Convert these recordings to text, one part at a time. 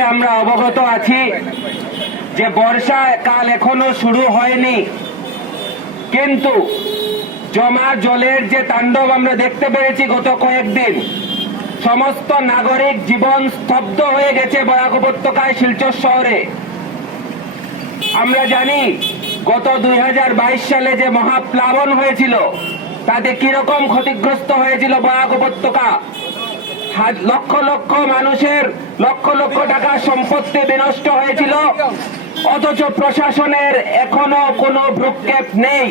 আমরা অবগত আছি যে বর্ষাকাল এখনো শুরু হয়নি, কিন্তু জমা জলের যে তাণ্ডব আমরা দেখতে পেরেছি গত কয়েকদিন, সমস্ত নাগরিক জীবন স্তব্ধ হয়ে গেছে বরাক উপত্যকায় শিলচর শহরে। আমরা জানি গত 2022 সালে যে মহাপ্লাবন হয়েছিল তাতে কিরকম ক্ষতিগ্রস্ত হয়েছিল বরাক উপত্যকা। লক্ষ লক্ষ মানুষের লক্ষ লক্ষ টাকার সম্পত্তি বিনষ্ট হয়েছিল, অথচ প্রশাসনের এখনো কোনো ভ্রুক্ষেপ নেই।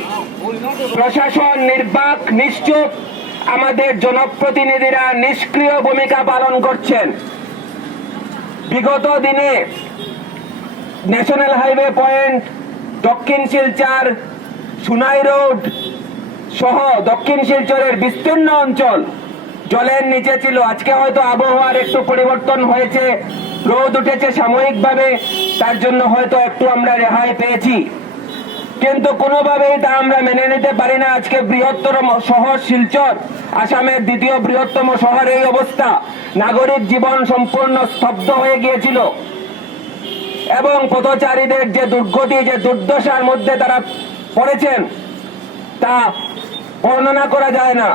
প্রশাসন নির্বাক, নিশ্চুপ, আমাদের জনপ্রতিনিধিরা নিষ্ক্রিয় ভূমিকা পালন করছেন। বিগত দিনে ন্যাশনাল হাইওয়ে পয়েন্ট, দক্ষিণ শিলচর, সুনাই রোড সহ দক্ষিণ শিলচরের বিস্তীর্ণ অঞ্চল জলের নিচে ছিল। আজকে হয়তো আবহাওয়ার একটু পরিবর্তন হয়েছে, রোদ উঠেছে সাময়িকভাবে, তার জন্য হয়তো একটু আমরা রেহাই পেয়েছি, কিন্তু কোনোভাবেই তা আমরা মেনে নিতে পারি না। আজকে বৃহত্তর শহর শিলচর, আসামের দ্বিতীয় বৃহত্তম শহর, এই অবস্থা। নাগরিক জীবন সম্পূর্ণ স্তব্ধ হয়ে গিয়েছিল এবং পথচারীদের যে দুর্গতি, যে দুর্দশার মধ্যে তারা পড়েছেন তা বর্ণনা করা যায় না।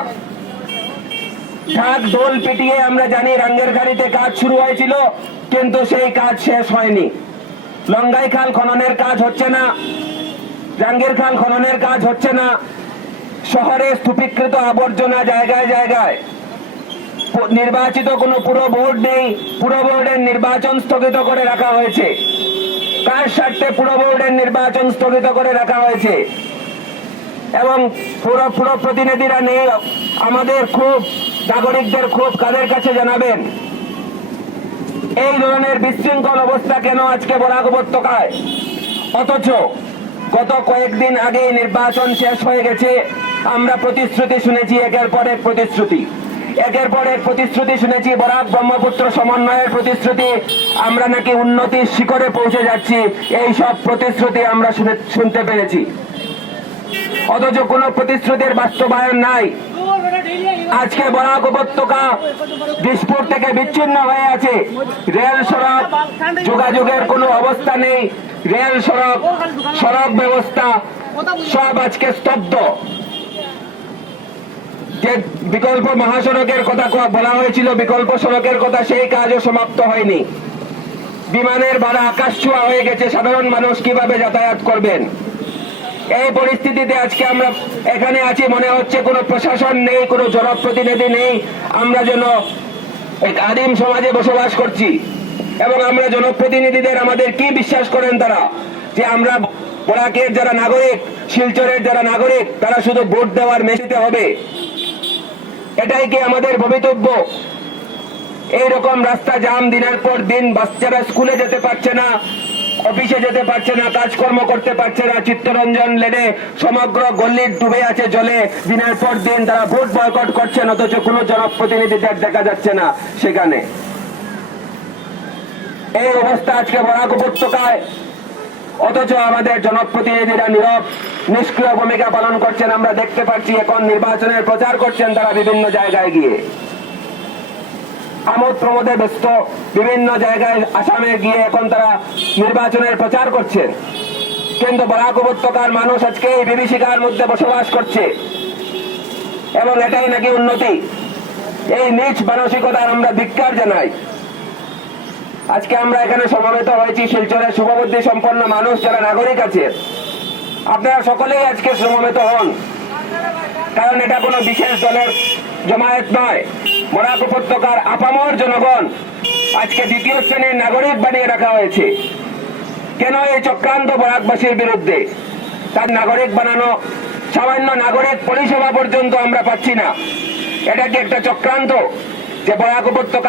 ঢাক ঢোল পিটিয়ে আমরা জানি রাঙ্গের ঘাড়িতে কাজ শুরু হয়েছিল, কিন্তু সেই কাজ শেষ হয়নি। লঙ্গাই খাল খননের কাজ হচ্ছে না, রাঙ্গের খাল খননের কাজ হচ্ছে না। শহরে স্তূপীকৃত আবর্জনা জায়গায় জায়গায়। নির্বাচিত কোনো পুরো বোর্ড নেই, পুরো বোর্ডের নির্বাচন স্থগিত করে রাখা হয়েছে। কার স্বার্থে পুরো বোর্ডের নির্বাচন স্থগিত করে রাখা হয়েছে? এবং পুরো প্রতিনিধিরা নেই। আমাদের খুব, নাগরিকদের খুব কাদের কাছে জানাবেন এই ধরনের বিশৃঙ্খল অবস্থা কেন আজকে বরাক উপত্যকায়? অথচ গত কয়েকদিন আগে নির্বাচন শেষ হয়ে গেছে, আমরা প্রতিশ্রুতি শুনেছি, একের পর এক প্রতিশ্রুতি, একের পর এক প্রতিশ্রুতি শুনেছি। বরাক ব্রহ্মপুত্র সমন্বয়ের প্রতিশ্রুতি, আমরা নাকি উন্নতির শিখরে পৌঁছে যাচ্ছি, এই সব প্রতিশ্রুতি আমরা শুনতে পেরেছি, অথচ কোনো প্রতিশ্রুতির বাস্তবায়ন নাই। আজকে বরাক উপত্যকা দিসপুর থেকে বিচ্ছিন্ন হয়ে আছে। রেল সড়ক যোগাযোগের কোনো অবস্থা নেই, রেল সড়ক, সড়ক ব্যবস্থা সব আজকে স্তব্ধ। যে বিকল্প মহাসড়কের কথা বলা হয়েছিল, বিকল্প সড়কের কথা, সেই কাজও সমাপ্ত হয়নি। বিমানের ভাড়া আকাশ ছোঁয়া হয়ে গেছে, সাধারণ মানুষ কিভাবে যাতায়াত করবেন? এই পরিস্থিতিতে আজকে আমরা এখানে আছি, মনে হচ্ছে কোনো প্রশাসন নেই, কোনো জনপ্রতিনিধি নেই। আমরা যেন এক আদিম সমাজে বসবাস করছি। এবং আমরা জনপ্রতিনিধিদের, আমাদের কি বিশ্বাস করেন তারা? যে আমরা বরাকের যারা নাগরিক, শিলচরের যারা নাগরিক, তারা শুধু ভোট দেওয়ার মেশিতে হবে, এটাই কি আমাদের ভবিতব্য? এইরকম রাস্তা জাম, দিনের পর দিন বাচ্চারা স্কুলে যেতে পারছে না, অফিসে যেতে পারছে না, কাজকর্ম করতে পারছে না। চিত্তরঞ্জন লেনে সমগ্র গল্লি ডুবে আছে জলে, দিনের পর দিন তারা ভোট বয়কট করছেন, অথচ কোনো জনপ্রতিনিধিদের দেখা যাচ্ছে না সেখানে। এই অবস্থা আজকে বরাক উপত্যকায়, অথচ আমাদের জনপ্রতিনিধিরা নীরব, নিষ্ক্রিয় ভূমিকা পালন করছেন। আমরা দেখতে পাচ্ছি এখন নির্বাচনের প্রচার করছেন তারা বিভিন্ন জায়গায় গিয়ে, আমোদ প্রমোদে ব্যস্ত, বিভিন্ন জায়গায় আসামে গিয়ে এখন তারা নির্বাচনের প্রচার করছেন। কিন্তু বরাক উপত্যকার মানুষ আজকে এই বিভীষিকার মধ্যে বসবাস করছে, এবং এটাই নাকি উন্নতি। এই নীচ মানসিকতার আমরা ধিক্কার জানাই। আজকে আমরা এখানে সমবেত হয়েছি শিলচরের শুভবুদ্ধি সম্পন্ন মানুষ যারা নাগরিক আছে, আপনারা সকলেই আজকে সমবেত হন, কারণ এটা কোনো বিশেষ দলের জমায়েত নয়। বরাক উপত্যকার আপামর জনগণ আজকে দ্বিতীয় শ্রেণীর নাগরিক বানিয়ে রাখা হয়েছে। কেন এই চক্রান্ত বরাকবাসীর বিরুদ্ধে? তার নাগরিক বানানো, সামান্য নাগরিক পরিষেবা পর্যন্ত আমরা পাচ্ছি না। এটা কি একটা চক্রান্ত যে বরাক উপত্যকা